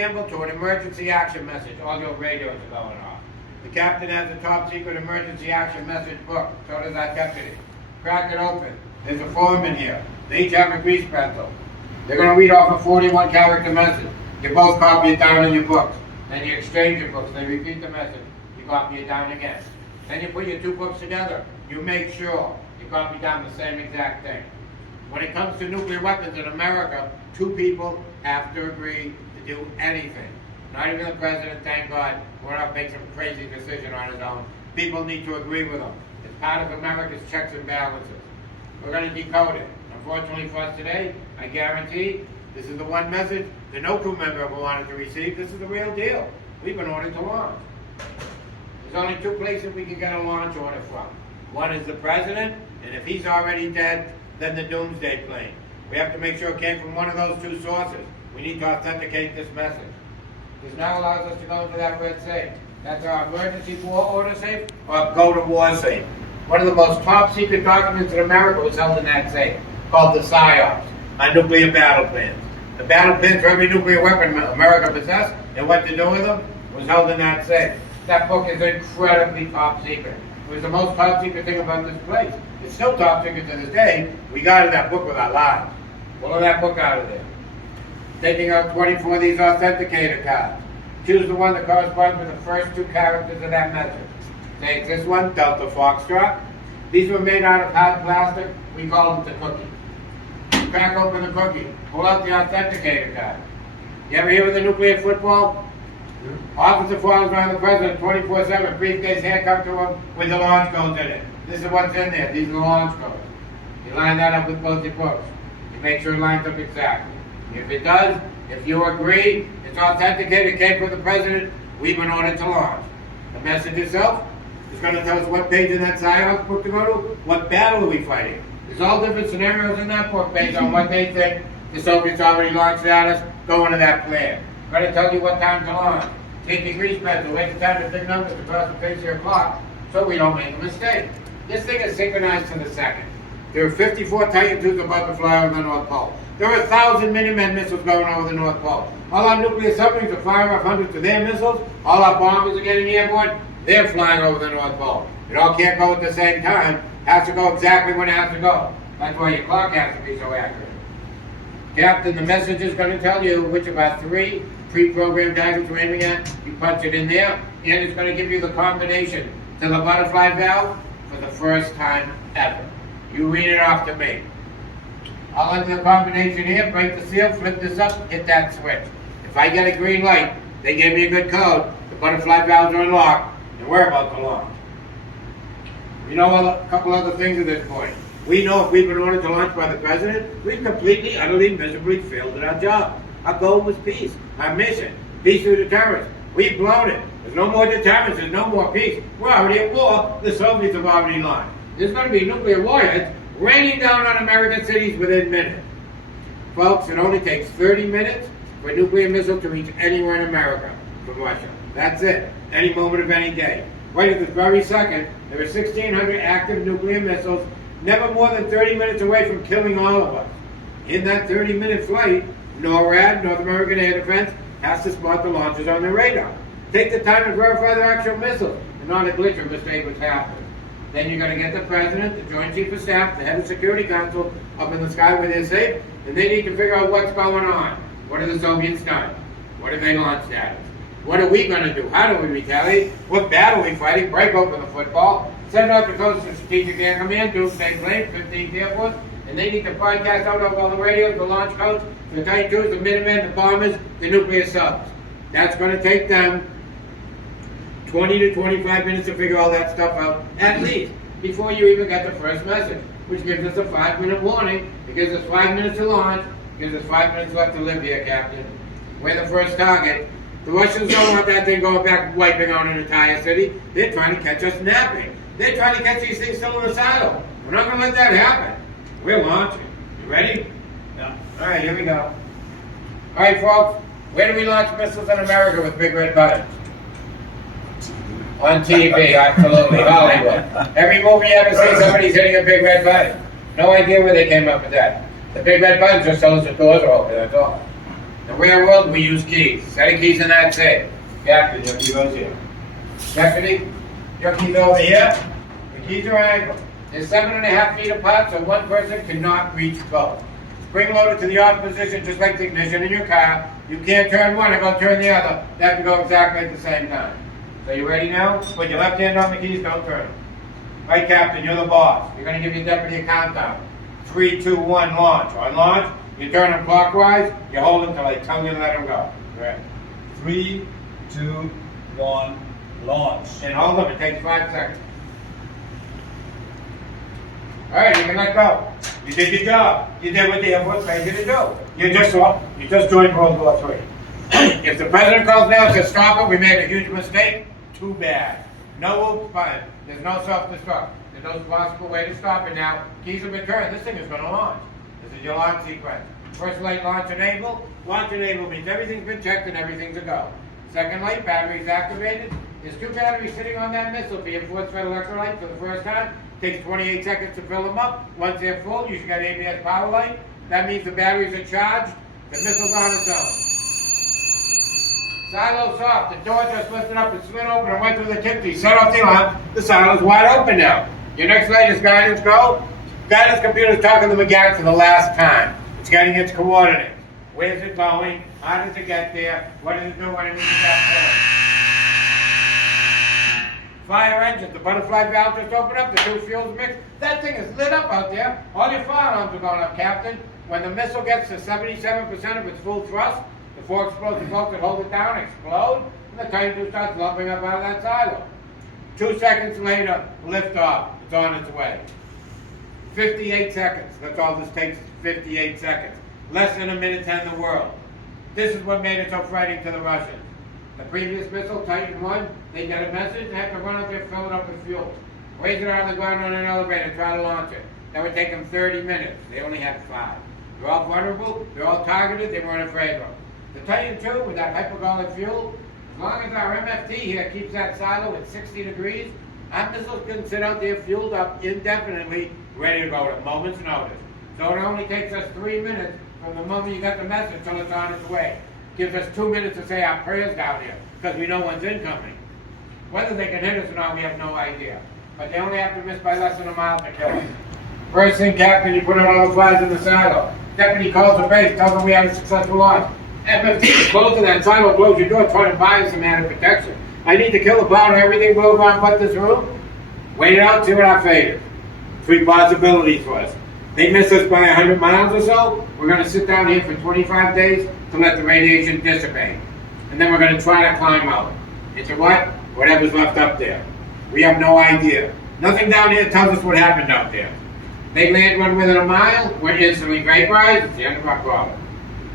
preamble to an emergency action message. All your radios are going off. The captain has a top secret emergency action message book. So does our deputy. Crack it open. There's a form in here. They each have a grease pencil. They're going to read off a 41 character message. You both copy it down in your books. Then you exchange your books. They repeat the message. You copy it down again. Then you put your two books together. You make sure you copy down the same exact thing. When it comes to nuclear weapons in America, two people have to agree to do anything. Not even the president, thank God, will not make some crazy decision on his own. People need to agree with him. It's part of America's checks and balances. We're going to decode it. Unfortunately for us today, I guarantee this is the one message that no crew member ever wanted to receive. This is the real deal. We've been ordered to launch. There's only two places we can get a launch order from. One is the president, and if he's already dead, then the doomsday plane. We have to make sure it came from one of those two sources. We need to authenticate this message. This now allows us to go into that red safe. That's our emergency war order safe or go to war safe. One of the most top secret documents in America was held in that safe, called the PSYOPs, our nuclear battle plans. The battle plans for every nuclear weapon America possessed and what to do with them was held in that safe. That book is incredibly top secret. It was the most top secret thing about this place. It's still top secret to this day. We got in that book with our lives. Pull that book out of there. Taking out 24 of these authenticator cards. Choose the one that corresponds with the first two characters of that message. Take this one, Delta Foxtrot. These were made out of hard plastic. We call them the cookie. Crack open the cookie. Pull out the authenticator card. You ever hear of the nuclear football? Officer follows around the president 24/7, briefcase handcuffed to him with the launch codes in it. This is what's in there. These are the launch codes. You line that up with both your books. You make sure it lines up exactly. If it does, if you agree, it's authenticated, came from the president, we've been ordered to launch. The message itself is going to tell us what page in that PSYOPs book to go to, what battle are we fighting. There's all different scenarios in that book based on what they think the Soviets already launched at us, go into that plan. Going to tell you what time to launch. Take your grease pencil, wait the time to big numbers across the face of your clock so we don't make a mistake. This thing is synchronized to the second. There are 54 Titan IIs about to fly over the North Pole. There are 1,000 Minutemen missiles going over the North Pole. All our nuclear submarines are firing off hundreds of their missiles. All our bombers are getting airborne. They're flying over the North Pole. It all can't go at the same time. It has to go exactly when it has to go. That's why your clock has to be so accurate. Captain, the message is going to tell you which of our three pre-programmed targets you're aiming at. You punch it in there, and it's going to give you the combination to the butterfly valve for the first time ever. You read it off to me. I'll enter the combination here, break the seal, flip this up, hit that switch. If I get a green light, they gave me a good code, the butterfly valves are unlocked, and we're about to launch. You know a couple other things at this point. We know if we've been ordered to launch by the president, we've completely, utterly, miserably failed at our job. Our goal was peace. Our mission, peace through deterrence. We've blown it. There's no more deterrence. There's no more peace. We're already at war. The Soviets have already launched. There's going to be nuclear warheads raining down on American cities within minutes. Folks, it only takes 30 minutes for a nuclear missile to reach anywhere in America from Russia. That's it. Any moment of any day. Right at this very second, there are 1,600 active nuclear missiles, never more than 30 minutes away from killing all of us. In that 30-minute flight, NORAD, North American Air Defense, has to spot the launches on their radar. Take the time to verify their actual missiles and not a glitch or mistake which happened. Then you're going to get the president, the Joint Chief of Staff, the head of Security Council up in the sky where they're safe, and they need to figure out what's going on. What have the Soviets done? What have they launched at us? What are we going to do? How do we retaliate? What battle are we fighting? Break open the football. Send out the coast to Strategic Air Command, Doomsday Plane, 15th Air Force, and they need to broadcast out over all the radios, the launch codes, the Titan IIs, the Minutemen, the bombers, the nuclear subs. That's going to take them 20 to 25 minutes to figure all that stuff out, at least, before you even get the first message, which gives us a 5-minute warning. It gives us 5 minutes to launch. It gives us 5 minutes left to live here, Captain. We're the first target. The Russians don't want that thing going back wiping out an entire city. They're trying to catch us napping. They're trying to catch these things still in the silo. We're not going to let that happen. We're launching. You ready? Yeah. All right, here we go. All right, folks. Where do we launch missiles in America with big red buttons? On TV, absolutely. Hollywood. Every movie you ever see, somebody's hitting a big red button. No idea where they came up with that. The big red buttons just tell us the doors are open, that's all. In the real world, we use keys. Set of keys in that safe. Captain, your key goes here. Deputy, your key's over here. The keys are angled. They're 7.5 feet apart, so one person cannot reach both. Spring loaded to the off position, just like the ignition in your car. You can't turn one and go turn the other. They have to go exactly at the same time. So you ready now? Put your left hand on the keys, don't turn them. Right, Captain, you're the boss. You're going to give your deputy a countdown. 3, 2, 1, launch. On launch, you turn them clockwise, you hold them till I tell you to let them go. Right. 3, 2, 1, launch. And hold them, it takes 5 seconds. Alright, you can let go. You did your job. You did what the Air Force paid you to do. You just joined World War III. If the president calls now and says stop it, we made a huge mistake, too bad. No, fine. There's no self-destruct. There's no possible way to stop it now. Keys have been turned. This thing is going to launch. This is your launch sequence. First light, launch enable. Launch enable means everything's been checked and everything's a go. Second light, batteries activated. There's 2 batteries sitting on that missile being force-fed electrolyte for the first time. Takes 28 seconds to fill them up. Once they're full, you should get ABS power light. That means the batteries are charged. The missile's on its own. Silo soft. The door just lifted up and slid open and went through the tipsy. Set off the alarm. The silo's wide open now. Your next light is guidance go. Guidance computer is talking to the McGack for the last time. It's getting its coordinates. Where's it going? How does it get there? What does it do when it reaches that point? Fire engine, the butterfly valve just opened up, the 2 fuels mixed. That thing is lit up out there. All your fire alarms are going up, Captain. When the missile gets to 77% of its full thrust, the 4 explosive bolts that hold it down explode, and the Titan II starts lumping up out of that silo. 2 seconds later, lift off. It's on its way. 58 seconds. That's all this takes, 58 seconds. Less than a minute to end the world. This is what made it so frightening to the Russians. The previous missile, Titan I, they get a message, they have to run up there, fill it up with fuel. Raise it out of the ground on an elevator, try to launch it. That would take them 30 minutes. They only had 5. They're all vulnerable, they're all targeted, they weren't afraid of them. The Titan II, with that hypergolic fuel, as long as our MFT here keeps that silo at 60 degrees, our missiles can sit out there fueled up indefinitely, ready to go at a moment's notice. So it only takes us 3 minutes from the moment you got the message till it's on its way. Gives us 2 minutes to say our prayers down here, because we know one's incoming. Whether they can hit us or not, we have no idea. But they only have to miss by less than a mile to kill us. First thing, Captain, you put out all the flies in the silo. Deputy calls the base, tells them we had a successful launch. MFT is closing that silo, close your door, try to buy us some added protection. I need to kill the powder, everything blows on but this room. Wait it out, see what our fate is. 3 possibilities for us. They miss us by 100 miles or so, we're going to sit down here for 25 days to let the radiation dissipate. And then we're going to try to climb out. Into what? Whatever's left up there. We have no idea. Nothing down here tells us what happened out there. They land one within a mile, we're instantly vaporized, it's the end of our problem.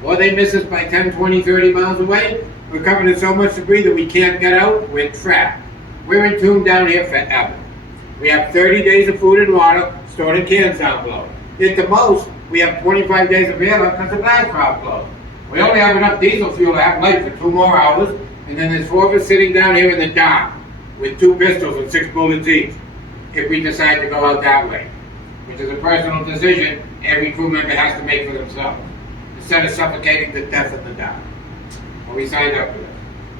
Or they miss us by 10, 20, 30 miles away, we're covered in so much debris that we can't get out, we're trapped. We're entombed down here forever. We have 30 days of food and water stored in cans down below. At the most, we have 25 days of air left because the blast valve closed. We only have enough diesel fuel to have light for 2 more hours, and then there's 4 of us sitting down here in the dark with 2 pistols and 6 bullets each if we decide to go out that way, which is a personal decision every crew member has to make for themselves, instead of suffocating to death in the dark. Well, we signed up for this.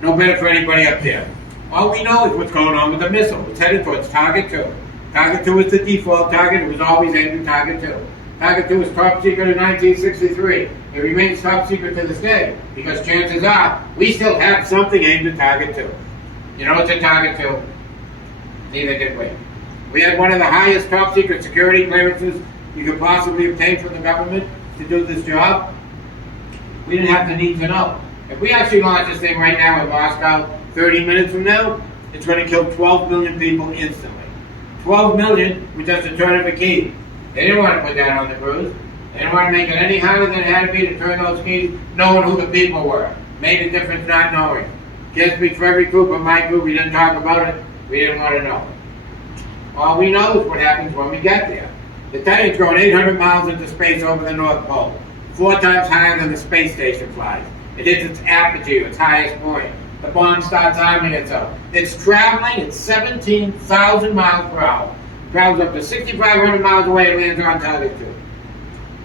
No better for anybody up there. All we know is what's going on with the missile. It's headed towards Target 2. Target 2 is the default target. It was always aimed at Target 2. Target 2 was top secret in 1963. It remains top secret to this day, because chances are we still have something aimed at Target 2. You know what's a Target 2? Neither did we. We had one of the highest top secret security clearances you could possibly obtain from the government to do this job. We didn't have the need to know. If we actually launch this thing right now in Moscow, 30 minutes from now, it's going to kill 12 million people instantly. 12 million with just a turn of a key. They didn't want to put that on the crews. They didn't want to make it any harder than it had to be to turn those keys, knowing who the people were. Made a difference not knowing. Can't speak for every crew, but my crew, we didn't talk about it. We didn't want to know. All we know is what happens when we get there. The Titan's going 800 miles into space over the North Pole, 4 times higher than the space station flies. It hits its apogee, its highest point. The bomb starts arming itself. It's traveling at 17,000 miles per hour. Travels up to 6,500 miles away and lands on Target 2.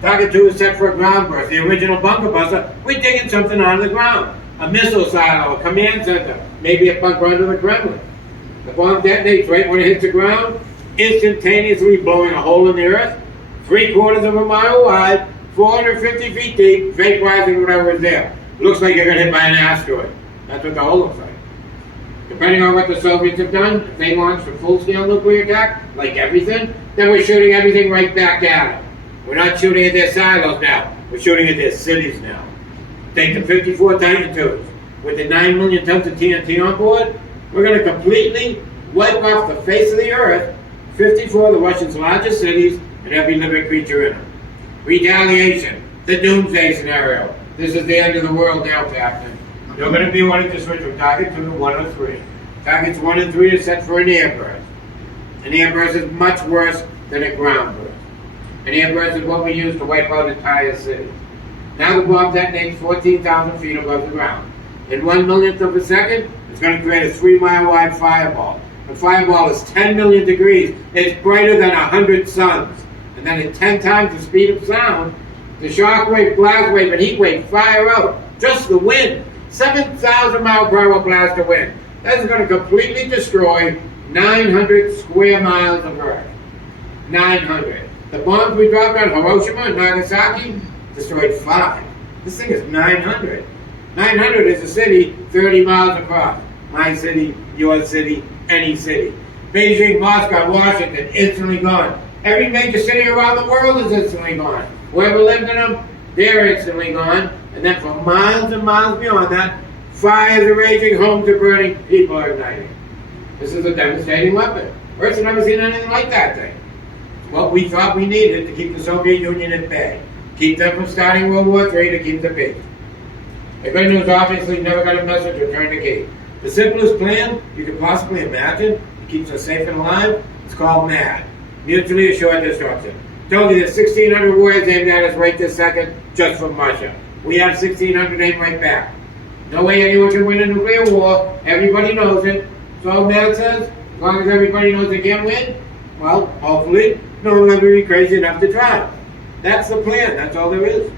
Target 2 is set for a ground burst. The original bunker buster, we're digging something out of the ground. A missile silo, a command center, maybe a bunker under the Kremlin. The bomb detonates right when it hits the ground, instantaneously blowing a hole in the earth, 3/4 of a mile wide, 450 feet deep, vaporizing whatever is there. Looks like you're going to hit by an asteroid. That's what the hole looks like. Depending on what the Soviets have done, if they launched a full-scale nuclear attack, like everything, then we're shooting everything right back at them. We're not shooting at their silos now. We're shooting at their cities now. Take the 54 Titan IIs. With the 9 million tons of TNT on board, we're going to completely wipe off the face of the earth 54 of the Russians' largest cities and every living creature in them. Retaliation, the doomsday scenario. This is the end of the world now, Captain. You're going to be wanting to switch from target 2 to 1 or 3. Targets 1 and 3 are set for an air burst. An air burst is much worse than a ground burst. An air burst is what we use to wipe out entire cities. Now the bomb detonates 14,000 feet above the ground. In 1/1,000,000th of a second, it's going to create a 3-mile wide fireball. The fireball is 10 million degrees. It's brighter than 100 suns. And then at 10 times the speed of sound, the shock wave, blast wave, and heat wave fire out. Just the wind. 7,000 mile per hour blast of wind. That's going to completely destroy 900 square miles of Earth. 900. The bombs we dropped on Hiroshima and Nagasaki destroyed 5. This thing is 900. 900 is a city 30 miles across. My city, your city, any city. Beijing, Moscow, Washington, instantly gone. Every major city around the world is instantly gone. Whoever lived in them, they're instantly gone. And then for miles and miles beyond that, fires are raging, homes are burning, people are igniting. This is a devastating weapon. Earth's never seen anything like that thing. What we thought we needed to keep the Soviet Union at bay. Keep them from starting World War III to keep the peace. The good news obviously never got a message, return the key. The simplest plan you could possibly imagine to keep us safe and alive is called MAD. Mutually Assured Destruction. Told you there's 1,600 warriors aimed at us right this second just from Russia. We have 1,600 aimed right back. No way anyone can win a nuclear war. Everybody knows it. So MAD says, as long as everybody knows they can't win, well, hopefully, no one will ever be crazy enough to try. That's the plan. That's all there is.